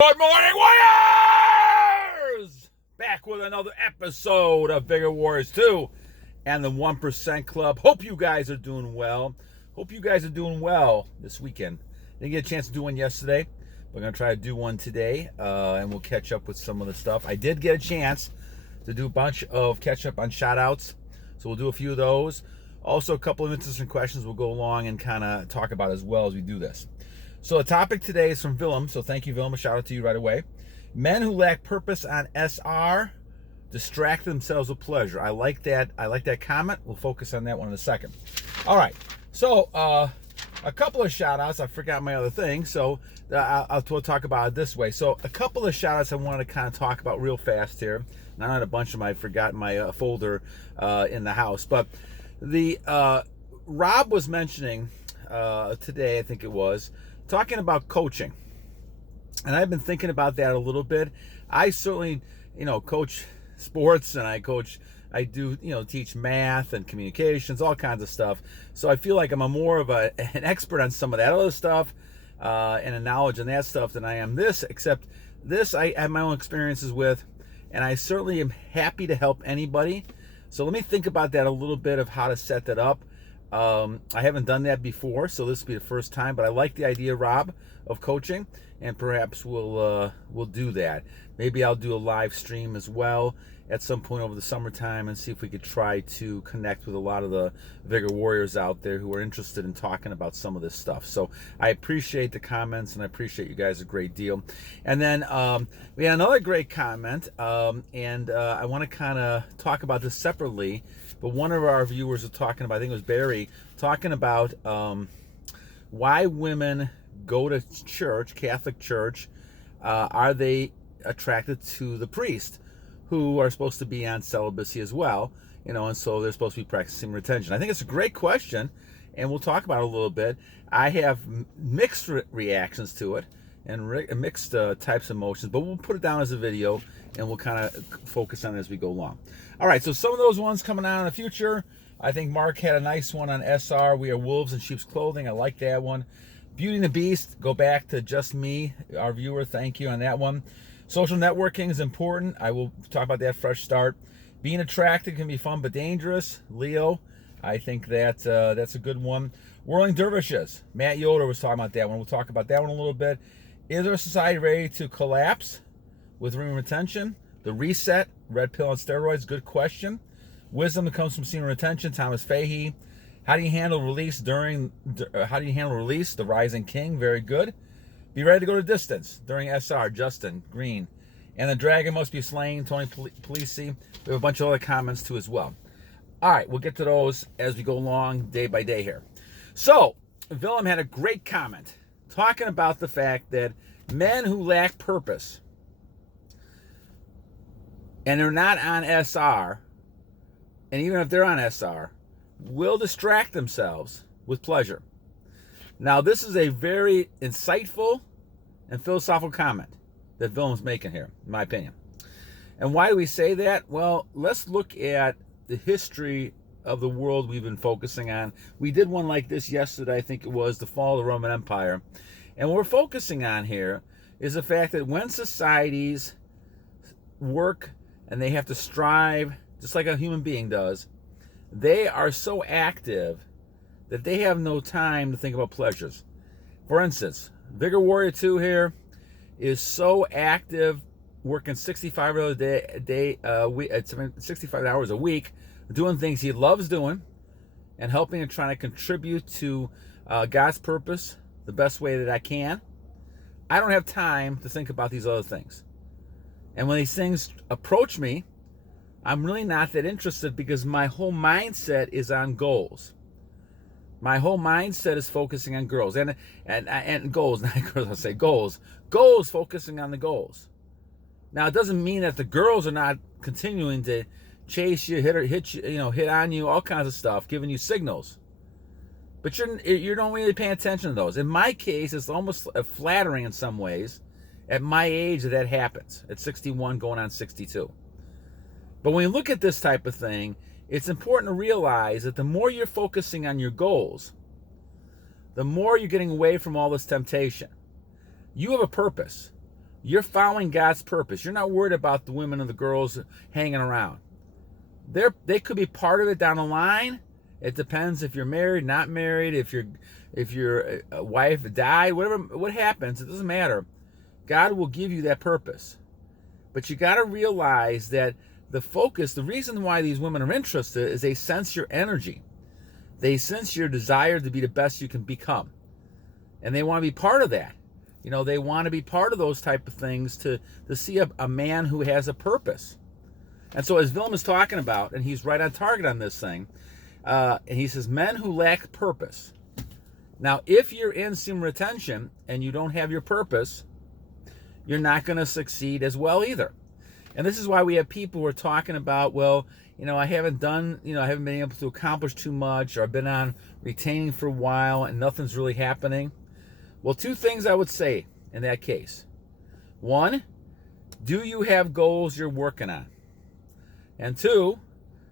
Good morning, Warriors! Back with another episode of Vigor Warriors 2 and the 1% Club. Hope you guys are doing well. This weekend. Didn't get a chance to do one yesterday. We're going to try to do one today, and we'll catch up with some of the stuff. I did get a chance to do a bunch of catch up on shoutouts, so we'll do a few of those. Also, a couple of interesting questions we'll go along and kind of talk about as well as we do this. So the topic today is from Villem, so thank you, Villem. A shout out to you right away. Men who lack purpose on SR distract themselves with pleasure. I like that comment. We'll focus on that one in a second. All right. So a couple of shout outs. I forgot my other thing, so we'll talk about it this way. So a couple of shout outs I want to kind of talk about real fast here. Not on a bunch of them. I forgot my folder in the house. But the Rob was mentioning today, I think it was, talking about coaching, and I've been thinking about that a little bit. I certainly, coach sports, and I do, teach math and communications, all kinds of stuff. So I feel like I'm more of an expert on some of that other stuff and a knowledge on that stuff than I am this. Except this, I have my own experiences with, and I certainly am happy to help anybody. So let me think about that a little bit of how to set that up. I haven't done that before, so this will be the first time, but I like the idea, Rob, of coaching, and perhaps we'll do that. Maybe I'll do a live stream as well at some point over the summertime and see if we could try to connect with a lot of the Vigor Warriors out there who are interested in talking about some of this stuff. So I appreciate the comments, and I appreciate you guys a great deal. And then we had another great comment, and I want to kind of talk about this separately. But one of our viewers was talking about, I think it was Barry, talking about why women go to church, Catholic church. Are they attracted to the priest, who are supposed to be on celibacy as well, and so they're supposed to be practicing retention? I think it's a great question, and we'll talk about it a little bit. I have mixed reactions to it and mixed types of emotions, but we'll put it down as a video, and we'll kind of focus on it as we go along. All right, so some of those ones coming out in the future. I think Mark had a nice one on SR. We are wolves in sheep's clothing. I like that one. Beauty and the Beast. Go back to just me, our viewer. Thank you on that one. Social networking is important. I will talk about that. Fresh start. Being attracted can be fun but dangerous. Leo. I think that's a good one. Whirling dervishes. Matt Yoder was talking about that one. We'll talk about that one a little bit. Is our society ready to collapse with semen retention? The reset, red pill on steroids, good question. Wisdom that comes from semen retention, Thomas Fahey. How do you handle release the rising king? Very good. Be ready to go to distance during SR, Justin Green. And the dragon must be slain, Tony Polisi. We have a bunch of other comments too as well. All right, we'll get to those as we go along day by day here. So, Villem had a great comment talking about the fact that men who lack purpose and they're not on SR, and even if they're on SR, will distract themselves with pleasure. Now, this is a very insightful and philosophical comment that Villem's making here, in my opinion. And why do we say that? Well, let's look at the history of the world we've been focusing on. We did one like this yesterday, I think it was, the fall of the Roman Empire. And what we're focusing on here is the fact that when societies work and they have to strive, just like a human being does, they are so active that they have no time to think about pleasures. For instance, Vigor Warrior 2 here is so active, working 65 hours a week, doing things he loves doing, and helping and trying to contribute to God's purpose the best way that I can. I don't have time to think about these other things. And when these things approach me, I'm really not that interested because my whole mindset is on goals. My whole mindset is focusing on girls and goals, not girls. I'll say goals. Goals, focusing on the goals. Now, it doesn't mean that the girls are not continuing to chase you, hit on you, all kinds of stuff, giving you signals. But you don't really pay attention to those. In my case, it's almost flattering in some ways. At my age, that happens. At 61, going on 62. But when you look at this type of thing, it's important to realize that the more you're focusing on your goals, the more you're getting away from all this temptation. You have a purpose. You're following God's purpose. You're not worried about the women and the girls hanging around. They could be part of it down the line. It depends if you're married, not married, if your wife died, what happens, it doesn't matter. God will give you that purpose. But you got to realize that the focus, the reason why these women are interested is they sense your energy. They sense your desire to be the best you can become. And they want to be part of that. They want to be part of those type of things to see a man who has a purpose. And so as Villem is talking about, and he's right on target on this thing, and he says, men who lack purpose. Now, if you're in semen retention and you don't have your purpose, you're not going to succeed as well either. And this is why we have people who are talking about, well, I haven't been able to accomplish too much, or I've been on retaining for a while and nothing's really happening. Well, two things I would say in that case. One, do you have goals you're working on? And two,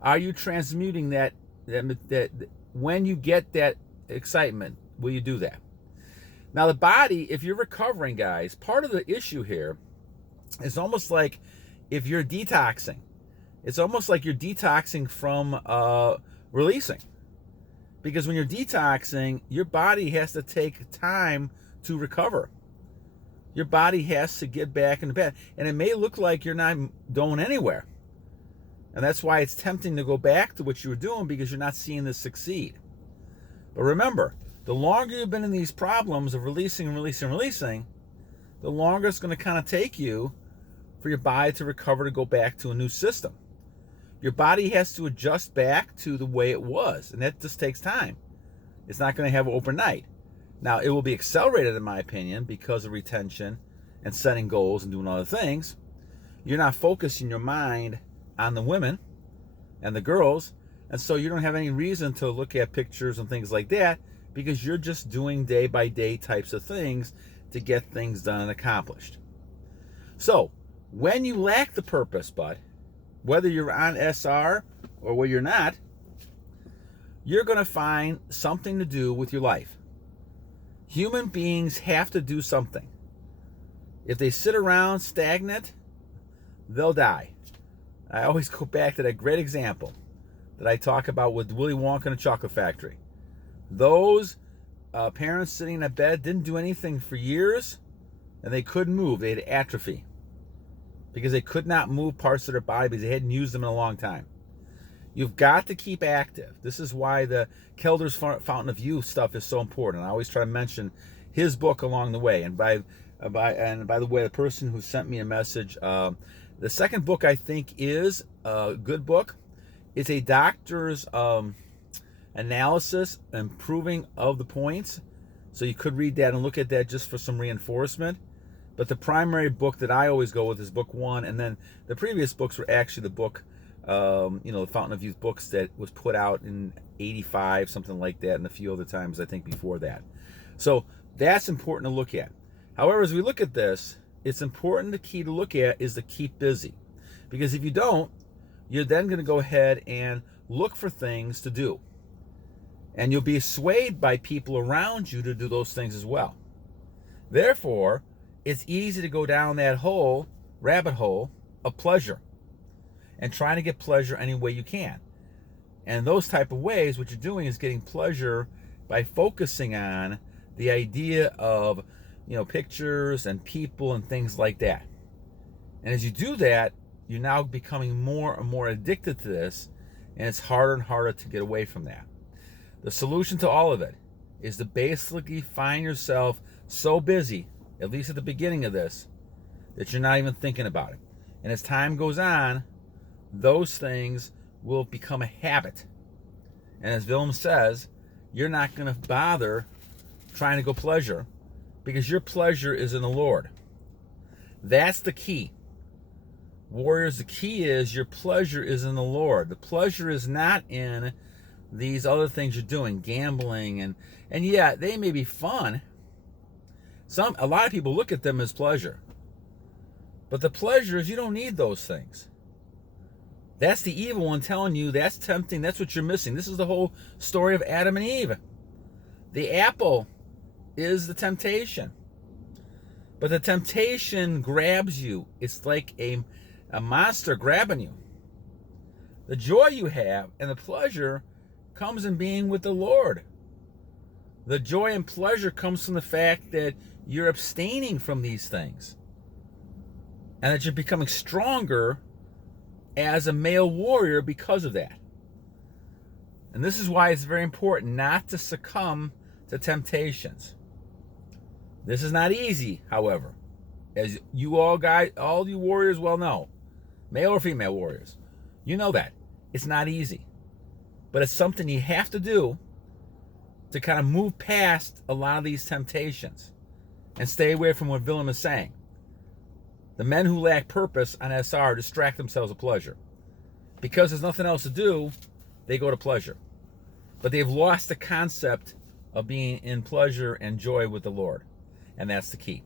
are you transmuting that when you get that excitement, will you do that? Now, the body, if you're recovering, guys, part of the issue here is almost like if you're detoxing. It's almost like you're detoxing from releasing. Because when you're detoxing, your body has to take time to recover. Your body has to get back into bed. And it may look like you're not going anywhere. And that's why it's tempting to go back to what you were doing, because you're not seeing this succeed. But remember, the longer you've been in these problems of releasing, the longer it's going to kind of take you for your body to recover, to go back to a new system. Your body has to adjust back to the way it was, and that just takes time. It's not going to happen overnight. Now, it will be accelerated, in my opinion, because of retention and setting goals and doing other things. You're not focusing your mind on the women and the girls, and so you don't have any reason to look at pictures and things like that, because you're just doing day-by-day types of things to get things done and accomplished. So, when you lack the purpose, bud, whether you're on SR or whether you're not, you're going to find something to do with your life. Human beings have to do something. If they sit around stagnant, they'll die. I always go back to that great example that I talk about with Willy Wonka and the Chocolate Factory. Those parents sitting in a bed didn't do anything for years, and they couldn't move. They had atrophy because they could not move parts of their body because they hadn't used them in a long time. You've got to keep active. This is why the Kelder's Fountain of Youth stuff is so important. I always try to mention his book along the way. And by the way, the person who sent me a message, the second book I think is a good book. It's a doctor's analysis and proving of the points. So you could read that and look at that just for some reinforcement. But the primary book that I always go with is book one, and then the previous books were actually the book, the Fountain of Youth books that was put out in '85, something like that, and a few other times I think before that. So that's important to look at. However, as we look at this, it's important, the key to look at is to keep busy. Because if you don't, you're then going to go ahead and look for things to do. And you'll be swayed by people around you to do those things as well. Therefore, it's easy to go down that rabbit hole of pleasure and trying to get pleasure any way you can. And those type of ways, what you're doing is getting pleasure by focusing on the idea of, pictures and people and things like that. And as you do that, you're now becoming more and more addicted to this, and it's harder and harder to get away from that. The solution to all of it is to basically find yourself so busy, at least at the beginning of this, that you're not even thinking about it. And as time goes on, those things will become a habit. And as Villem says, you're not going to bother trying to go pleasure, because your pleasure is in the Lord. That's the key. Warriors, the key is your pleasure is in the Lord. The pleasure is not in these other things you're doing, gambling, and yeah, they may be fun. A lot of people look at them as pleasure. But the pleasure is you don't need those things. That's the evil one telling you that's tempting, that's what you're missing. This is the whole story of Adam and Eve. The apple is the temptation. But the temptation grabs you. It's like a monster grabbing you. The joy you have and the pleasure comes in being with the Lord. The joy and pleasure comes from the fact that you're abstaining from these things and that you're becoming stronger as a male warrior because of that. And this is why it's very important not to succumb to temptations. This is not easy, however, as you all you warriors well know, male or female warriors, you know that. It's not easy. But it's something you have to do to kind of move past a lot of these temptations and stay away from what Villem is saying. The men who lack purpose on SR distract themselves with pleasure. Because there's nothing else to do, they go to pleasure. But they've lost the concept of being in pleasure and joy with the Lord. And that's the key.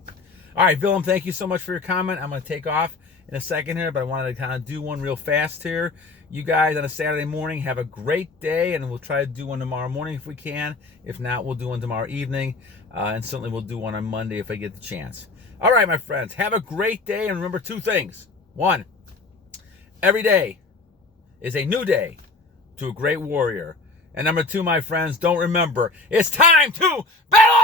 All right, Villem, thank you so much for your comment. I'm going to take off in a second here, but I wanted to kind of do one real fast here. You guys on a Saturday morning have a great day, and we'll try to do one tomorrow morning if we can. If not, we'll do one tomorrow evening, and certainly we'll do one on Monday if I get the chance. All right, my friends, have a great day, and remember 2 things. 1, every day is a new day to a great warrior. And number 2, my friends, don't remember, it's time to battle